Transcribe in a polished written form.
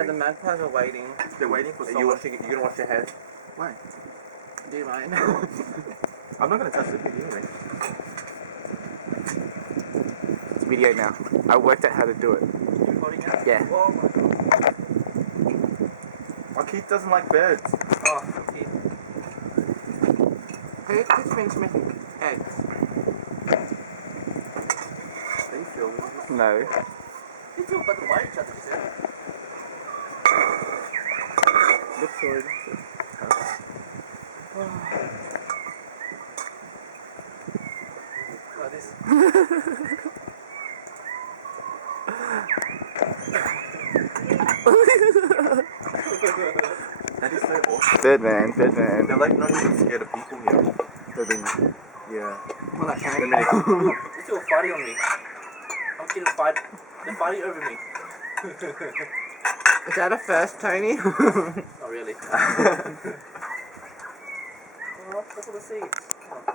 The magpies are waiting. They're waiting for someone. You gonna wash your head? Why? Do you mind? I'm not gonna touch the pig anyway. It's video now. I worked out how to do it. You recording now? Yeah. Oh my god. My kid doesn't like birds. Oh, kid. Who cooks French making eggs? Are you filming? No. You talk about the white each other, is it? Look forward. Like this. That is so awesome. Birdman. They're like not even scared of people here. They've been, yeah. Well, I can't. They're still fighting on me. I'm getting fight. They're fighting over me. Is that a first, Tony? Not really. Oh, look at the seeds.